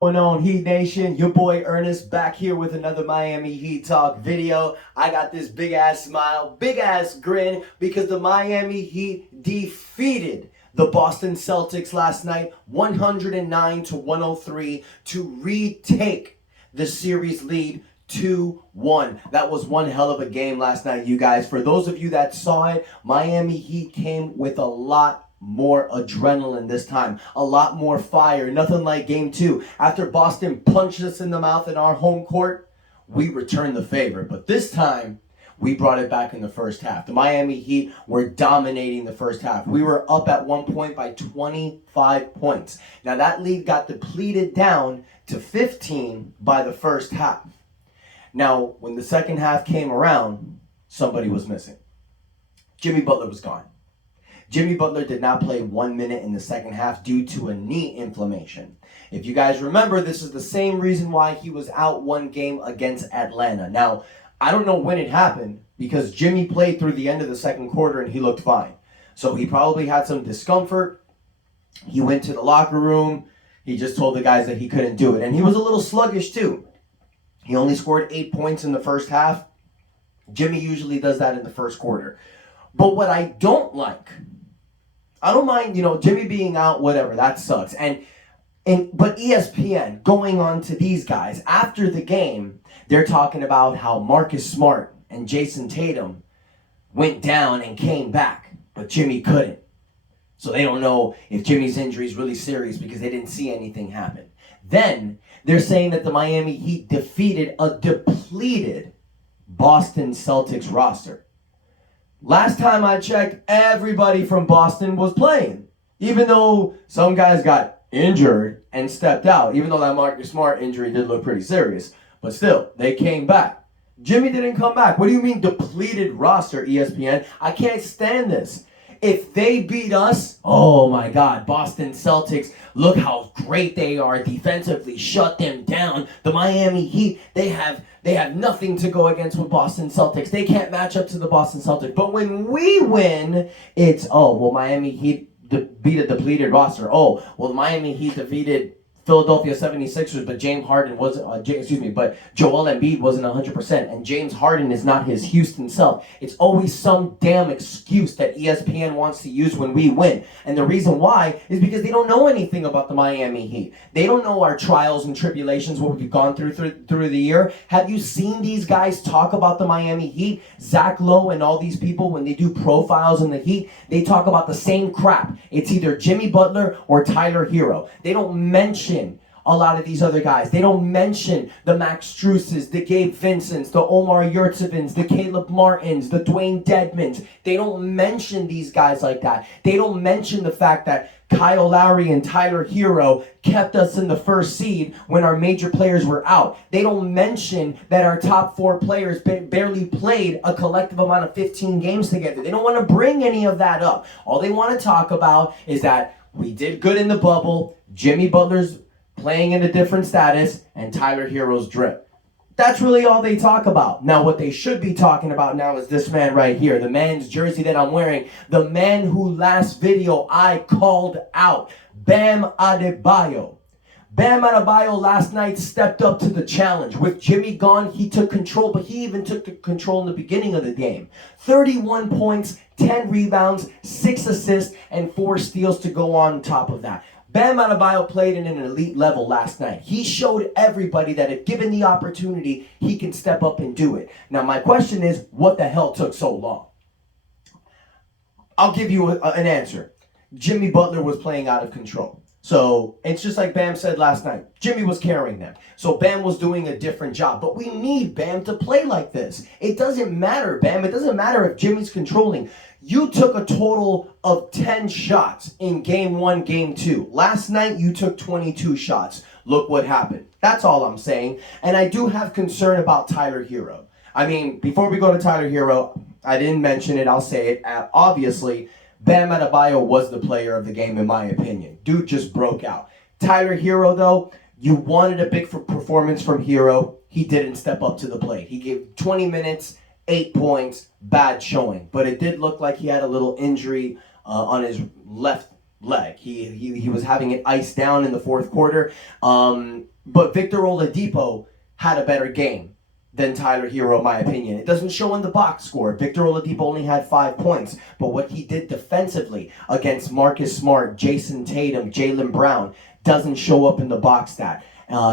Going on, Heat Nation? Your boy Ernest back here with another Miami Heat Talk video. I got this big ass smile, big ass grin because the Miami Heat defeated the Boston Celtics last night 109-103 to retake the series lead 2-1. That was one hell of a game last night, you guys. For those of you that saw it, Miami Heat came with a lot more adrenaline this time, a lot more fire. Nothing like game two. After Boston punched us in the mouth in our home court, we returned the favor. But this time, we brought it back in the first half. The Miami Heat were dominating the first half. We were up at one point by 25 points. Now that lead got depleted down to 15 by the first half. Now, when the second half came around, somebody was missing. Jimmy Butler was gone. Jimmy Butler did not play 1 minute in the second half due to a knee inflammation. If you guys remember, this is the same reason why he was out one game against Atlanta. Now, I don't know when it happened because Jimmy played through the end of the second quarter and he looked fine. So he probably had some discomfort. He went to the locker room. He just told the guys that he couldn't do it. And he was a little sluggish too. He only scored 8 points in the first half. Jimmy usually does that in the first quarter. But what I don't like, I don't mind, Jimmy being out, whatever, that sucks. But ESPN going on to these guys after the game, they're talking about how Marcus Smart and Jason Tatum went down and came back, but Jimmy couldn't. So they don't know if Jimmy's injury is really serious because they didn't see anything happen. Then they're saying that the Miami Heat defeated a depleted Boston Celtics roster. Last time I checked, everybody from Boston was playing. Even though some guys got injured and stepped out. Even though that Marcus Smart injury did look pretty serious. But still, they came back. Jimmy didn't come back. What do you mean depleted roster, ESPN? I can't stand this. If they beat us, oh my God, Boston Celtics, look how great they are defensively, shut them down. The Miami Heat, they have nothing to go against with Boston Celtics. They can't match up to the Boston Celtics. But when we win, it's, Miami Heat beat a depleted roster. Oh, well, the Miami Heat defeated Philadelphia 76ers, but but Joel Embiid wasn't 100%, and James Harden is not his Houston self. It's always some damn excuse that ESPN wants to use when we win. And the reason why is because they don't know anything about the Miami Heat. They don't know our trials and tribulations, what we've gone through the year. Have you seen these guys talk about the Miami Heat? Zach Lowe and all these people, when they do profiles in the Heat, they talk about the same crap. It's either Jimmy Butler or Tyler Hero. They don't mention a lot of these other guys. They don't mention the Max Struses, the Gabe Vincents, the Omar Yurtsevins, the Caleb Martins, the Dwayne Dedmans. They don't mention these guys like that. They don't mention the fact that Kyle Lowry and Tyler Hero kept us in the first seed when our major players were out. They don't mention that our top four players barely played a collective amount of 15 games together. They don't want to bring any of that up. All they want to talk about is that we did good in the bubble, Jimmy Butler's playing in a different status, and Tyler Hero's drip. That's really all they talk about. Now, what they should be talking about now is this man right here, the man's jersey that I'm wearing, the man who last video I called out, Bam Adebayo. Bam Adebayo last night stepped up to the challenge. With Jimmy gone, he took control, but he even took the control in the beginning of the game. 31 points, 10 rebounds, 6 assists, and 4 steals to go on top of that. Bam Adebayo played in an elite level last night. He showed everybody that if given the opportunity, he can step up and do it. Now, my question is, what the hell took so long? I'll give you an answer. Jimmy Butler was playing out of control. So it's just like Bam said last night. Jimmy was carrying them. So Bam was doing a different job. But we need Bam to play like this. It doesn't matter, Bam. It doesn't matter if Jimmy's controlling. You took a total of 10 shots in game 1, game 2. Last night, you took 22 shots. Look what happened. That's all I'm saying. And I do have concern about Tyler Hero. I mean, before we go to Tyler Hero, I didn't mention it. I'll say it. Obviously, Bam Adebayo was the player of the game, in my opinion. Dude just broke out. Tyler Hero, though, you wanted a big performance from Hero. He didn't step up to the plate. He gave 20 minutes, 8 points, bad showing. But it did look like he had a little injury on his left leg. He was having it iced down in the fourth quarter. But Victor Oladipo had a better game than Tyler Hero, in my opinion. It doesn't show in the box score. Victor Oladipo only had 5 points, but what he did defensively against Marcus Smart, Jason Tatum, Jaylen Brown doesn't show up in the box stat.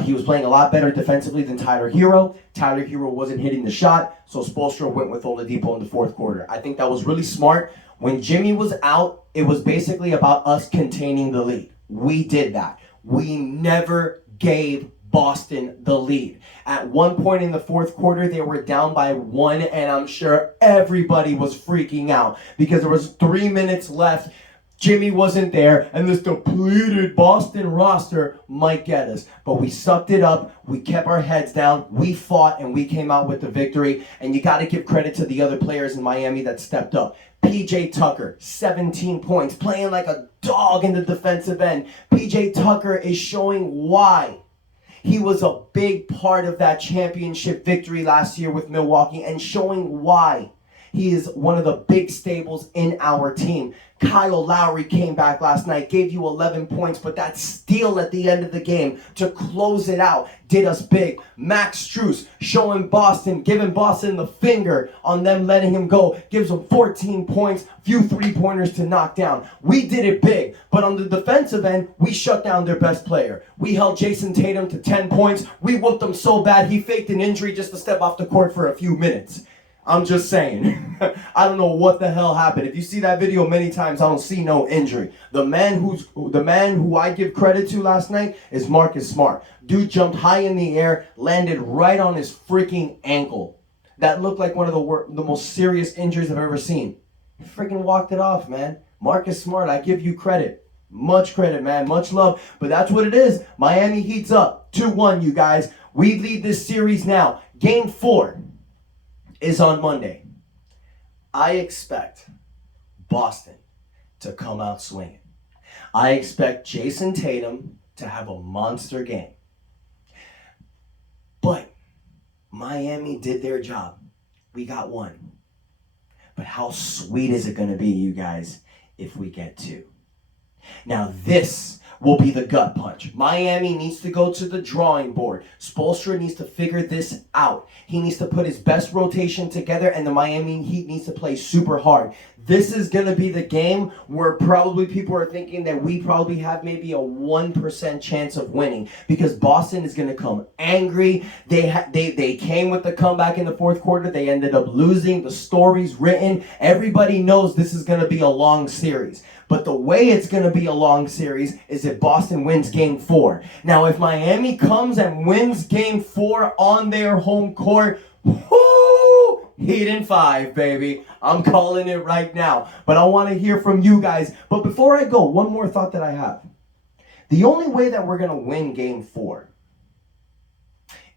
He was playing a lot better defensively than Tyler Hero. Tyler Hero wasn't hitting the shot, so Spoelstra went with Oladipo in the fourth quarter. I think that was really smart. When Jimmy was out, it was basically about us containing the lead. We did that. We never gave Boston the lead. At one point in the fourth quarter, they were down by 1, and I'm sure everybody was freaking out because there was 3 minutes left. Jimmy wasn't there, and this depleted Boston roster might get us. But we sucked it up. We kept our heads down. We fought, and we came out with the victory. And you got to give credit to the other players in Miami that stepped up. PJ Tucker, 17 points, playing like a dog in the defensive end. PJ Tucker is showing why he was a big part of that championship victory last year with Milwaukee, and showing why he is one of the big staples in our team. Kyle Lowry came back last night, gave you 11 points, but that steal at the end of the game to close it out did us big. Max Strus showing Boston, giving Boston the finger on them letting him go, gives them 14 points, few three-pointers to knock down. We did it big, but on the defensive end, we shut down their best player. We held Jason Tatum to 10 points. We whooped him so bad he faked an injury just to step off the court for a few minutes. I'm just saying. I don't know what the hell happened. If you see that video many times, I don't see no injury. The man who I give credit to last night is Marcus Smart. Dude jumped high in the air, landed right on his freaking ankle. That looked like one of the most serious injuries I've ever seen. He freaking walked it off, man. Marcus Smart, I give you credit. Much credit, man. Much love. But that's what it is. Miami Heat's up 2-1, you guys. We lead this series now. Game 4 is on Monday. I expect Boston to come out swinging. I expect Jason Tatum to have a monster game. But Miami did their job. We got 1. But how sweet is it going to be, you guys, if we get 2? Now this will be the gut punch. Miami needs to go to the drawing board. Spoelstra needs to figure this out. He needs to put his best rotation together, and the Miami Heat needs to play super hard. This is going to be the game where probably people are thinking that we probably have maybe a 1% chance of winning, because Boston is going to come angry. They came with the comeback in the fourth quarter. They ended up losing. The story's written. Everybody knows this is going to be a long series. But the way it's going to be a long series is if Boston wins Game 4. Now, if Miami comes and wins Game 4 on their home court, whoo, Heat in 5, baby. I'm calling it right now. But I want to hear from you guys. But before I go, one more thought that I have. The only way that we're going to win Game 4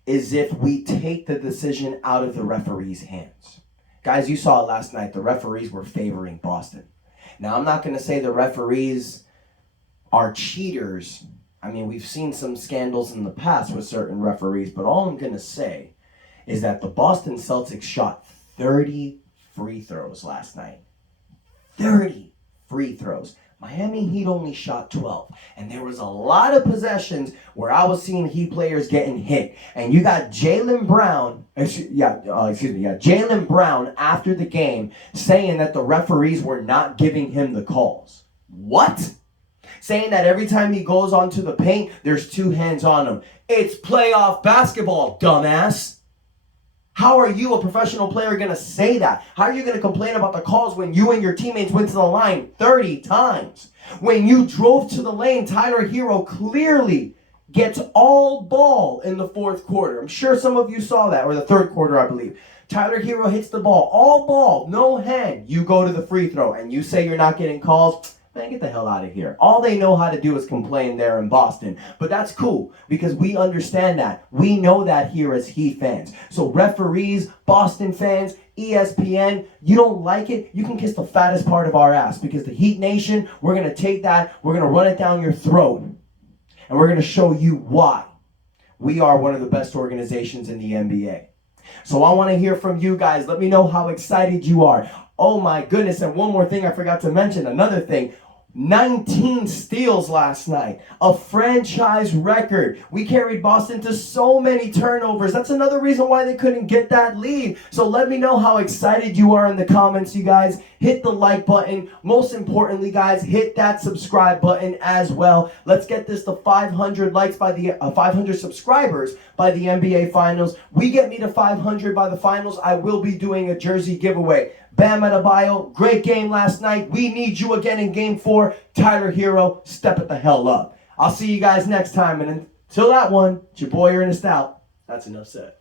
is if we take the decision out of the referees' hands. Guys, you saw it last night. The referees were favoring Boston. Now, I'm not going to say the referees are cheaters. I mean, we've seen some scandals in the past with certain referees, but all I'm going to say is that the Boston Celtics shot 30 free throws last night. 30 free throws. Miami Heat only shot 12. And there was a lot of possessions where I was seeing Heat players getting hit. And you got Jaylen Brown, Jaylen Brown after the game saying that the referees were not giving him the calls. What? Saying that every time he goes onto the paint, there's 2 hands on him. It's playoff basketball, dumbass. How are you, a professional player, going to say that? How are you going to complain about the calls when you and your teammates went to the line 30 times? When you drove to the lane, Tyler Hero clearly gets all ball in the fourth quarter. I'm sure some of you saw that, or the third quarter, I believe. Tyler Hero hits the ball, all ball, no hand. You go to the free throw, and you say you're not getting calls. Man, get the hell out of here. All they know how to do is complain there in Boston. But that's cool, because we understand that. We know that here as Heat fans. So referees, Boston fans, ESPN, you don't like it, you can kiss the fattest part of our ass, because the Heat Nation, we're going to take that, we're going to run it down your throat, and we're going to show you why we are one of the best organizations in the NBA. So I want to hear from you guys. Let me know how excited you are. Oh my goodness, and one more thing I forgot to mention, another thing. 19 steals last night. A franchise record. We carried Boston to so many turnovers. That's another reason why they couldn't get that lead. So let me know how excited you are in the comments, you guys. Hit the like button. Most importantly, guys, hit that subscribe button as well. Let's get this to 500 likes by the 500 subscribers by the NBA Finals. We get me to 500 by the Finals, I will be doing a jersey giveaway. Bam Adebayo, great game last night. We need you again in Game 4. Tyler Hero, step it the hell up. I'll see you guys next time. And until that one, it's your boy Ernest out. That's enough said.